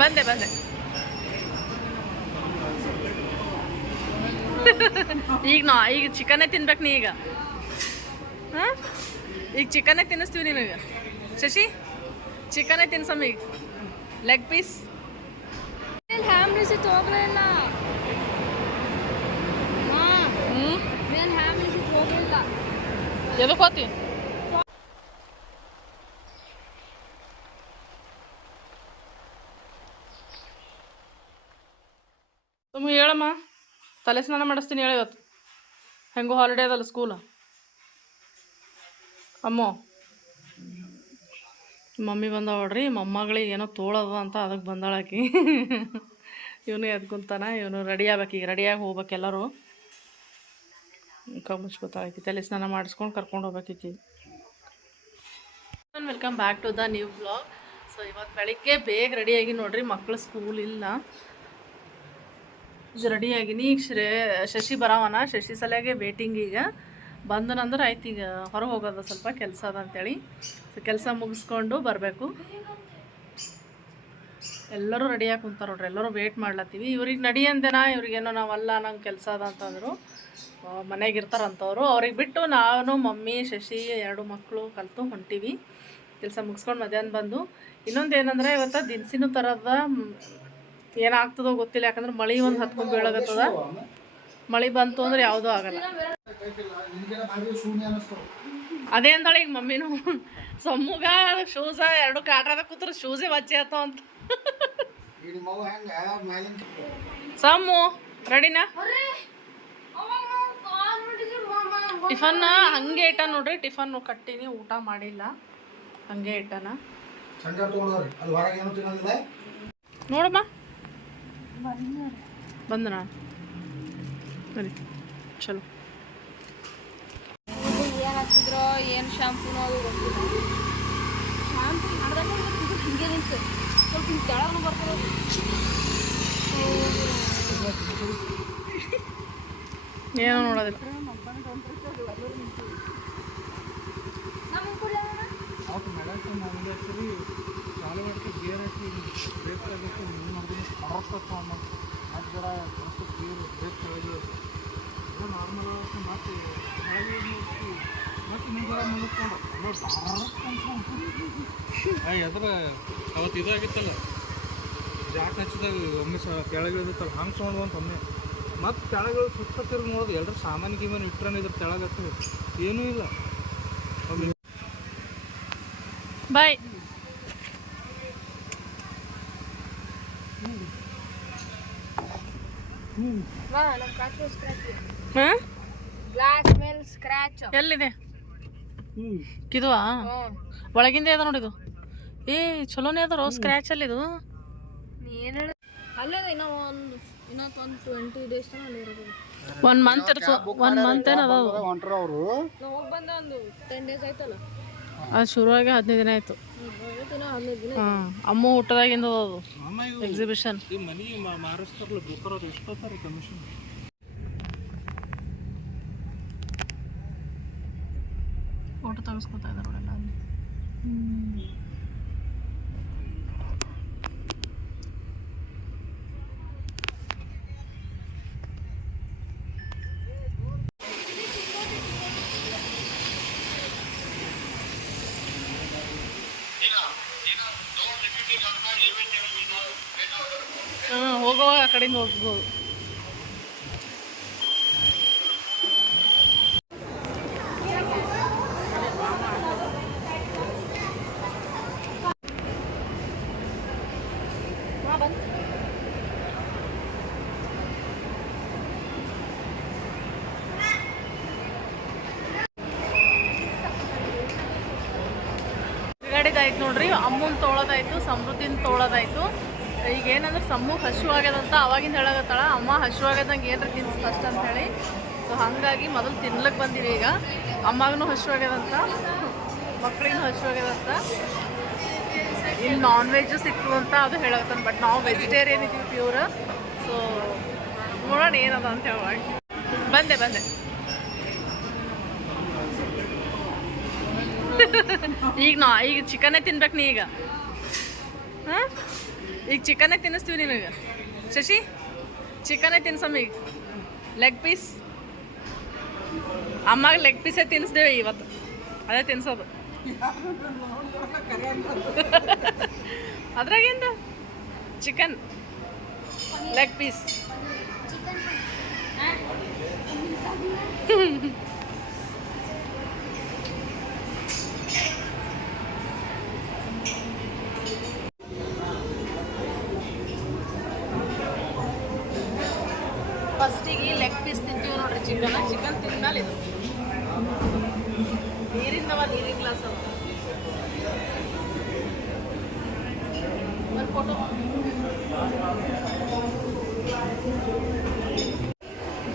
ಬಂದೆ ಬಂದೆ. ಈಗ ನಾ ಈಗ ಚಿಕನ್ನೇ ತಿನ್ಬೇಕು ನೀ ಈಗ. ಹಾಂ? ಈಗ ಚಿಕನ್ನೇ ತಿನ್ನಿಸ್ತೀವಿ ನಿನಗೆ ಶಶಿ ಚಿಕನ್ನೇ ತಿನ್ಸಮ್ಮ ಈಗ. ಲೆಗ್ ಪೀಸ್ ಹ್ಯಾಮ್ ರಿಸಿಟ್ ಹೋಗ್ಲಿಲ್ಲ ಹಾಂ. ಹ್ಞೂ ಏನು ಹ್ಯಾಮ್ ರಿಸಿಟ್ ಹೋಗ್ಲಿಲ್ಲ ಎದಕ್ಕೆ ಹೋತಿ? ತಲೆ ಸ್ನಾನ ಮಾಡಿಸ್ತೀನಿ ಹೇಳಿ ಇವತ್ತು. ಹೆಂಗೂ ಹಾಲಿಡೇ ಅದಲ್ಲ ಸ್ಕೂಲ ಅಮ್ಮೋ. ಮಮ್ಮಿ ಬಂದಾವ ನೋಡ್ರಿ, ಮೊಮ್ಮಗಳಿಗೆ ಏನೋ ತೋಳದ ಅಂತ ಅದಕ್ಕೆ ಬಂದಾಳಾಕಿ ಇವನು ಎದ್ದು ಕುಂತಾನ ಇವನು ರೆಡಿ ಆಗ್ಬೇಕು, ಈಗ ರೆಡಿಯಾಗಿ ಹೋಗ್ಬೇಕು ಎಲ್ಲರೂ. ಮುಚ್ಕೋತಾಳಕಿ ತಲೆ ಸ್ನಾನ ಮಾಡಿಸ್ಕೊಂಡು ಕರ್ಕೊಂಡು ಹೋಗ್ಬೇಕೈತಿ welcome back to the new blog so ಇವತ್ತು ಬೆಳಿಗ್ಗೆ ಬೇಗ ರೆಡಿಯಾಗಿ ನೋಡ್ರಿ ಮಕ್ಕಳು ಸ್ಕೂಲ್ ಇಲ್ಲ. ಈಗ ರೆಡಿಯಾಗಿನಿ ಈಗ ಶ್ರೇ ಶಶಿ ಬರವನ ಶಶಿ ಸಲಗೆ ವೇಟಿಂಗ್ ಈಗ. ಬಂದನಂದ್ರೆ ಆಯ್ತು ಈಗ ಹೊರಗೆ ಹೋಗೋದು ಸ್ವಲ್ಪ ಕೆಲಸ ಅದ ಅಂತೇಳಿ. ಸೊ ಕೆಲಸ ಮುಗಿಸ್ಕೊಂಡು ಬರಬೇಕು. ಎಲ್ಲರೂ ರೆಡಿಯಾಗಿ ಕುಂತಾರೆ ನೋಡ್ರಿ. ಎಲ್ಲರೂ ವೇಟ್ ಮಾಡ್ಲತ್ತೀವಿ. ಇವ್ರಿಗೆ ನಡಿ ಅಂದೇನ ಇವ್ರಿಗೇನೋ ನಾವಲ್ಲ ನಂಗೆ ಕೆಲಸ ಅದ ಅಂತಂದರು. ಮನೆಗೆ ಇರ್ತಾರಂಥವ್ರು ಅವ್ರಿಗೆ ಬಿಟ್ಟು ನಾನು, ಮಮ್ಮಿ, ಶಶಿ ಎರಡು ಮಕ್ಕಳು ಕಲಿತು ಹೊಂಟೀವಿ. ಕೆಲಸ ಮುಗಿಸ್ಕೊಂಡು ಮಧ್ಯಾಹ್ನ ಬಂದು. ಇನ್ನೊಂದು ಏನಂದ್ರೆ ಇವತ್ತು ದಿನಸಿನೂ ಥರದ ಏನಾಗ್ತದೋ ಗೊತ್ತಿಲ್ಲ ಯಾಕಂದ್ರೆ ಮಳೆ ಒಂದು ಹತ್ಕೊಂಡು ಬೀಳಾಗತ್ತದ ಮಳೆ ಬಂತು ಅಂದ್ರೆ ಯಾವುದೂ ಆಗಲ್ಲ. ಅದೇ ಅಂತಾಳೆ ಈಗ ಮಮ್ಮಿನೂ. ಸಮ್ಮುಗ ಶೂಸ ಎರಡು ಕಾಟ್ರದ ಕೂತ್ರೆ ಶೂಸೇ ಬಚ್ಚೆ ಆತ ಅಂತ. ಸಮ್ಮು ರೆಡಿನಾ? ಟಿಫನ್ ಹಂಗೆ ಇಟ್ಟ ನೋಡ್ರಿ ಟಿಫನ್ ಕಟ್ಟಿನಿ ಊಟ ಮಾಡಿಲ್ಲ. ಹಂಗೆ ಇಟ್ಟನ. ನೋಡಮ್ಮ. ಬಂದನ? ಸರಿ ಚಲೋ. ಏನು ಹಚ್ಚಿದ್ರೋ ಏನು ಶಾಂಪೂನೋ ಶಾಂಪೂ ಮಾಡಿದ್ರೆ ಹಿಂಗೆ ನಿಂತು ಸ್ವಲ್ಪ ಹಿಂಗೆ ತೆಳಗನು ಬರ್ತದೆ ಏನೋ ನೋಡೋದಿಲ್ಲ. ಅವತ್ತು ಮೆಡಲ್ಸ್ ನಮ್ಗೆ ಹಾಕಿ ಬ್ರೇಕ್ ತೆಗಿತ್ತು ನೀವು ನಾರ್ಮಲ್ ಮತ್ತೆ ಕೆಳಗೆ ಮತ್ತೆ ಜರ ಮುಗಿಸ್ಕೊಂಡು ಎದ್ರ ಅವತ್ತು ಇದಾಗಿತ್ತಲ್ಲ ಜಾಕ್ ಹಚ್ಚಿದಾಗ ಒಮ್ಮೆ ಸ ಕೆಳಗೆ ಇರುತ್ತಲ್ಲ ಹಂಗೆ ಸೌಂಡ್ ಬಂತು ಒಮ್ಮೆ ಮತ್ತೆ ಕೆಳಗೆ ಸುತ್ತ ತಿರುಗಿ ನೋಡೋದು ಎಲ್ಲರೂ ಸಾಮಾನು ಗೀಮಾನು ಇಟ್ರನ್ ಇದ್ರ ಕೆಳಗತ್ತೆ ಏನೂ ಇಲ್ಲ ಬಾಯ್ ನಮ್ಮ ಕಾಚು ಸ್ಕ್ರಾಚ್ ಹಾಂ? ಗ್ಲಾಸ್ ಮೇಲೆ ಸ್ಕ್ರಾಚ್ ಎಲ್ಲಿದೆ? ಹ್ಞೂ ಕಿದುವಾ ಹ್ಞೂ. ಒಳಗಿಂದ ಅದ ನೋಡಿದು ಏ ಚಲೋನೇ ಅದ ಸ್ಕ್ರಾಚ್ ಅಲ್ಲಿ ಇದು? ಏನು ಹೇಳಿ? ಅಲ್ಲದ ಇನ್ನೂ ಒಂದು ಇನ್ನೂ ಒಂದು ಟ್ವೆಂಟಿ ಡೇಸ್ ಒನ್ ಮಂತ್ ಒಂದ್ ಒನ್ ಮಂತ್ ಏನದ ಹೊಂಟ್ರ ಅವರು. ಹೋಗಿ ಬಂದ ಒಂದು ಟೆನ್ ಡೇಸ್ ಆಯ್ತಲ್ಲ. ಅದು ಶುರುವಾಗಿ ಹದಿನೈದು ದಿನ ಆಯ್ತು. ಹಾಂ ಅಮ್ಮ ಊಟದಾಗಿಂದ ಅದು ಎಕ್ಸಿಬಿಷನ್ ಫೋಟೋ ತೆಗೆಸ್ಕೊತಾ ಇದ್ದಾರೆ ನೋಡಲ್ಲ ಅಲ್ಲಿ ಹಾಂ ಹೋಗುವಾಗ ಆ ಕಡೆಯಿಂದ ಹೋಗ್ಬೋದು. ಗಾಡಿದಾಯ್ತು ನೋಡ್ರಿ ಅಮ್ಮನ ತೊಳೋದಾಯ್ತು ಸಮೃದ್ಧಿನ ತೊಳೋದಾಯ್ತು. ಈಗ ಏನಂದ್ರೆ ಸಮ್ಮು ಹಶು ಆಗ್ಯದಂತ ಅವಾಗಿಂದ ಹೇಳಕತ್ತಾಳ. ಅಮ್ಮ ಹಶು ಆಗ್ಯದಂಗೆ ಏನ್ರ ತಿನ್ಸ್ ಫಸ್ಟ್ ಅಂತ ಹೇಳಿ. ಸೊ ಹಾಗಾಗಿ ಮೊದಲು ತಿನ್ಲಕ್ಕೆ ಬಂದೀವಿ ಈಗ. ಅಮ್ಮಗೂ ಹಸು ಆಗ್ಯದಂತ ಮಕ್ಳಿಗೂ ಹಶು ಆಗ್ಯದಂತ ಇಲ್ಲಿ ನಾನ್ ವೆಜ್ ಸಿಕ್ತು ಅಂತ ಅದು ಹೇಳಕತ್ತಾನ. ಬಟ್ ನಾವು ವೆಜಿಟೇರಿಯನ್ ಇದೀವಿ ಪ್ಯೂರ್ ಸೊ ನೋಡೋಣ ಏನದ ಅಂತ ಹೇಳಿ ಬಂದೆ ಬಂದೆ. ಈಗ ನಾ, ಈಗ ಚಿಕನ್ನೇ ತಿನ್ಬೇಕು ನೀ ಈಗ. ಹಾಂ? ಈಗ ಚಿಕನ್ ತಿನ್ನಿಸ್ತೀವಿ ನಿನಗೆ ಶಶಿ ಚಿಕನ್ ತಿನ್ಸಮ್ಮ ಈಗ. ಲೆಗ್ ಪೀಸ್ ಅಮ್ಮಗೆ ಲೆಗ್ ಪೀಸೇ ತಿನ್ನಿಸ್ದೇವೆ ಇವತ್ತು. ಅದೇ ತಿನ್ಸೋದು. ಅದ್ರಾಗೇನು ಚಿಕನ್ ಲೆಗ್ ಪೀಸ್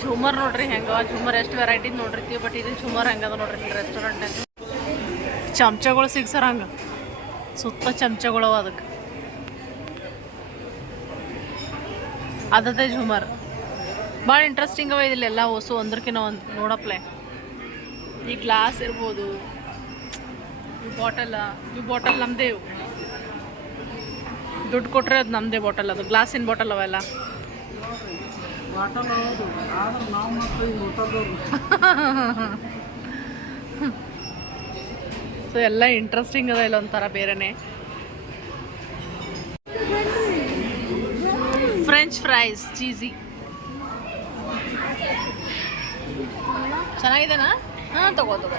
ಝೂಮರ್ ನೋಡ್ರಿ ಹೆಂಗ, ಝೂಮರ್ ಎಷ್ಟು ವೆರೈಟಿ ನೋಡಿರ್ತೀವಿ ಬಟ್ ಇದು ಝುಮರ್ ಹೆಂಗದ ನೋಡ್ರಿ ರೆಸ್ಟೋರೆಂಟ್ ಚಮಚಗಳು ಸಿಗ್ಸರ ಹಂಗೆ. ಸುತ್ತ ಚಮಚಗಳು ಅದಕ್ಕೆ. ಅದದೇ ಝುಮರ್. ಭಾಳ ಇಂಟ್ರೆಸ್ಟಿಂಗ್ ಅವ ಇದಿಲ್ಲೆಲ್ಲ ಹೊಸು ಒಂದ್ರಕಿನ ಒಂದು ನೋಡಪ್ಲೆ. ಈ ಗ್ಲಾಸ್ ಇರ್ಬೋದು. ಈ ಬಾಟಲ್ ಇವು ಬಾಟಲ್ ನಮ್ಮದೇ ಇವು. ದುಡ್ಡು ಕೊಟ್ಟರೆ ಅದು ನಮ್ಮದೇ ಬಾಟಲ್ ಅದು. ಗ್ಲಾಸಿನ ಬಾಟಲ್ ಅವೆಲ್ಲ. ಸೊ ಎಲ್ಲ ಇಂಟ್ರೆಸ್ಟಿಂಗ್ ಅದ ಇಲ್ಲೊಂಥರ ಬೇರೆನೆ. ಫ್ರೆಂಚ್ ಫ್ರೈಸ್ ಚೀಸಿ ಚೆನ್ನಾಗಿದೆನಾ? ಹಾಂ ತಗೋ ತಗೋ.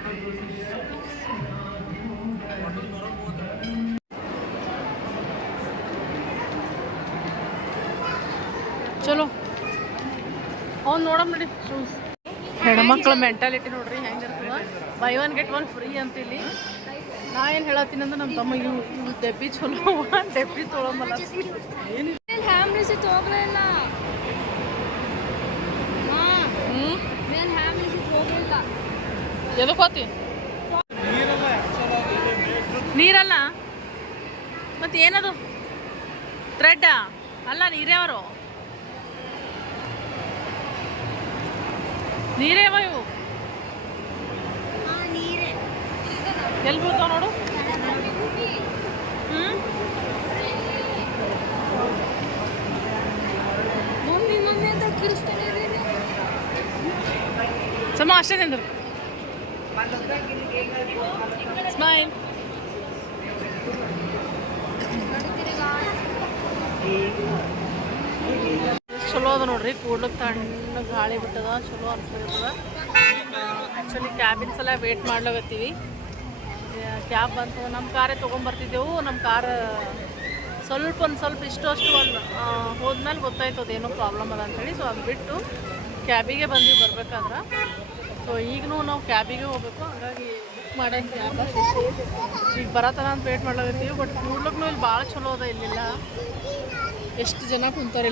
ನೋಡಮ್ ನೋಡಿ ಶೂಸ್ ಹೆಣ್ಮಕ್ಳ ಮೆಂಟಾಲಿಟಿ ನೋಡ್ರಿ ಹೆಂಗಿರ್ತದ? Buy one get one free ಅಂತ ಇಲ್ಲಿ ನಾ ಏನು ಹೇಳತ್ತೀನಿ ಅಂದ್ರೆ ನಮ್ಮ ತಮ್ಮ ಇವು ಇವು ಡೆಬ್ಬಿ ಚಲೋ ಅವ, ಡೆಬ್ಬಿ ತೊಳಂಬಲ್ಲ ಎದಕ್ಕೆ ಹೋತಿ? ನೀರಲ್ಲ? ಮತ್ತೆ ಏನದು? ಥ್ರೆಡ್ಡಾ ಅಲ್ಲ ನೀರೇ ಅವರು ನೀರೇ ಅವ ಇವು ಹಾಂ ನೀರೇ ಎಲ್ಲಿ ಬೀಳ್ತಾವ ನೋಡು. ಹ್ಞೂ ಮಮ್ಮಿ ಮಮ್ಮಿ ಅಂತ ಕಿರಿಸ್ತಾನೆ ಇದ್ದೀನಿ. ಸಮ ಅಷ್ಟೇ ನಿಂದ್ರು ಸ್ಮೈಲ್ ಚಲೋ ಅದ ನೋಡ್ರಿ ಕೂಡ್ಲಕ್ಕೆ ತಣ್ಣ ಗಾಳಿ ಬಿಟ್ಟದ, ಚಲೋ ಅನ್ಸ್ಬಿಡ್ತದ. ಆ್ಯಕ್ಚುಲಿ ಕ್ಯಾಬಿನ್ಸ್ ಎಲ್ಲ ವೇಟ್ ಮಾಡ್ಲಾಗತ್ತೀವಿ ಕ್ಯಾಬ್ ಬಂತು ನಮ್ಮ ಕಾರೇ ತೊಗೊಂಬರ್ತಿದ್ದೆವು ನಮ್ಮ ಕಾರ್ ಸ್ವಲ್ಪ ಒಂದು ಸ್ವಲ್ಪ ಇಷ್ಟು ಅಷ್ಟು ಒಂದು ಹೋದ್ಮೇಲೆ ಗೊತ್ತಾಯ್ತು ಅದೇನೋ ಪ್ರಾಬ್ಲಮ್ ಅದ ಅಂತೇಳಿ ಸೊ ಅದು ಬಿಟ್ಟು ಕ್ಯಾಬಿಗೆ ಬಂದ್ವಿ ಬರ್ಬೇಕಾದ್ರೆ. ಸೊ ಈಗಲೂ ನಾವು ಕ್ಯಾಬಿಗೆ ಹೋಗ್ಬೇಕು, ಹಾಗಾಗಿ ಬುಕ್ ಮಾಡೋಣ ಕ್ಯಾಬ್ ಈಗ ಬರತ್ತನ ಅಂತ ವೇಟ್ ಮಾಡ್ಲಾಗತ್ತೀವಿ ಬಟ್ ಕೂಡ್ಲಕ್ಕೂ ಇಲ್ಲಿ ಭಾಳ ಚಲೋ ಅದ ಇಲ್ಲಿಲ್ಲ. ಎಷ್ಟು ಜನ ಕುಂತಾರೆ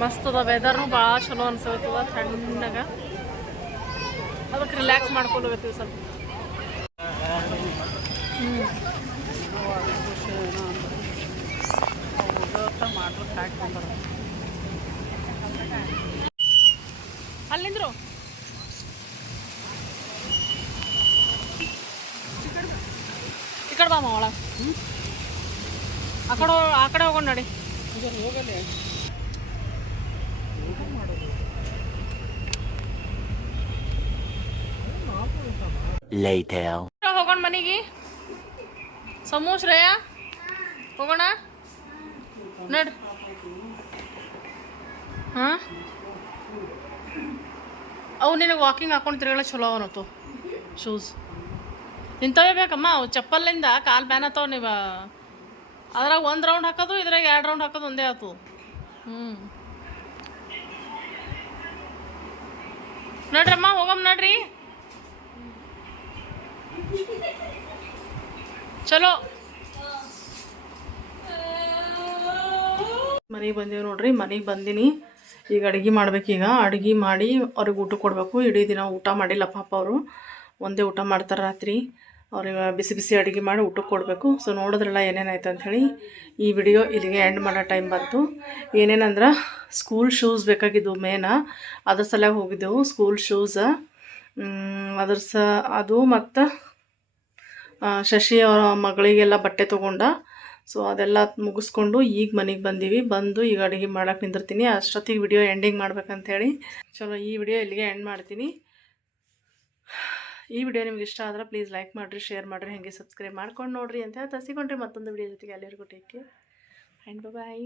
ಮಸ್ತ್ ಅದ ವೆದರ್ನು ಭಾಳ ಚಲೋ ಅನ್ಸತ್ತದ ತಣ್ಣಗ ಅದಕ್ಕೆ ರಿಲ್ಯಾಕ್ಸ್ ಸ್ವಲ್ಪ ಮಾತ್ರ ಪ್ಯಾಕ್ ಬಂದಾರ ಅಲ್ಲಿಂದ್ರು? ಈ ಕಡೆ ಬಾ. ಒಳ ಆ ಕಡೆ ಆ ಕಡೆ ಹೋಗೋಣ ನೋಡಿ. ಹೋಗೋಣ ಮನೆಗೆ? ಸಮೂ ಶ್ರೇಯ ಹೋಗೋಣ? ನಡ್ರಿ ಹಾಂ? ಅವು ನಿನಗೆ ವಾಕಿಂಗ್ ಹಾಕೊಂಡು ತಿರುಗಲ್ಲ ಚಲೋ ಅವನತ್ತು ಶೂಸ್ ಇಂಥವೇ ಬೇಕಮ್ಮ ಅವು ಚಪ್ಪಲಿಂದ ಕಾಲು ಬ್ಯಾನ್ ಆತಾವ ನೀವು ಅದ್ರಾಗ ಒಂದು ರೌಂಡ್ ಹಾಕೋದು, ಇದ್ರಾಗ ಎರಡು ರೌಂಡ್ ಹಾಕೋದು ಒಂದೇ ಆಯ್ತು ಹ್ಞೂ ನೋಡ್ರಮ್ಮ, ಹೋಗಮ್ ನೋಡ್ರಿ. ಚಲೋ. ಮನೆಗೆ ಬಂದೀವಿ ನೋಡ್ರಿ, ಮನೆಗೆ ಬಂದೀನಿ. ಈಗ ಅಡುಗೆ ಈಗ. ಅಡುಗೆ ಮಾಡಿ ಅವ್ರಿಗೆ ಊಟ ಕೊಡಬೇಕು. ಇಡೀ ದಿನ ಊಟ ಮಾಡಿಲ್ಲ ಪಾಪ ಅವರು. ಒಂದೇ ಊಟ ಮಾಡ್ತಾರೆ ರಾತ್ರಿ. ಅವ್ರಿಗೆ ಬಿಸಿ ಬಿಸಿ ಅಡುಗೆ ಮಾಡಿ ಊಟಕ್ಕೆ ಕೊಡಬೇಕು. ಸೊ ನೋಡಿದ್ರಲ್ಲ ಏನೇನಾಯ್ತು ಅಂಥೇಳಿ ಈ ವಿಡಿಯೋ ಇಲ್ಲಿಗೆ ಎಂಡ್ ಮಾಡೋ ಟೈಮ್ ಬಂತು. ಏನೇನಂದ್ರೆ ಸ್ಕೂಲ್ ಶೂಸ್ ಬೇಕಾಗಿದ್ದವು ಮೇನ ಅದ್ರ ಸಲ ಹೋಗಿದ್ದೆವು. ಸ್ಕೂಲ್ ಶೂಸ ಅದ್ರ ಸ, ಅದು ಮತ್ತು ಶಶಿ ಅವರ ಮಗಳಿಗೆಲ್ಲ ಬಟ್ಟೆ ತೊಗೊಂಡ. ಸೊ ಅದೆಲ್ಲ ಮುಗಿಸ್ಕೊಂಡು ಈಗ ಮನೆಗೆ ಬಂದೀವಿ. ಬಂದು ಈಗ ಅಡುಗೆ ಮಾಡಕ್ಕೆ ನಿಂದಿರ್ತೀನಿ. ಅಷ್ಟೊತ್ತಿಗೆ ವಿಡಿಯೋ ಎಂಡಿಂಗ್ ಮಾಡ್ಬೇಕಂತೇಳಿ ಚಲೋ, ಈ ವಿಡಿಯೋ ಇಲ್ಲಿಗೆ ಎಂಡ್ ಮಾಡ್ತೀನಿ. ಈ ವಿಡಿಯೋ ನಿಮ್ಗೆ ಇಷ್ಟ ಆದ್ರೆ ಪ್ಲೀಸ್ ಲೈಕ್ ಮಾಡಿರಿ ಶೇರ್ ಮಾಡಿರಿ, ಹಾಗೆ ಸಬ್ಸ್ಕ್ರೈಬ್ ಮಾಡ್ಕೊಂಡು ನೋಡ್ರಿ ಅಂತ ತಸಿಕೊಂಡ್ರಿ ಮತ್ತೊಂದು ವಿಡಿಯೋ ಜೊತೆಗೆ. ಎಲ್ಲರಿಗೂ ಟೇಕ್ ಕೇರ್ ಆ್ಯಂಡ್ ಬಾಯ್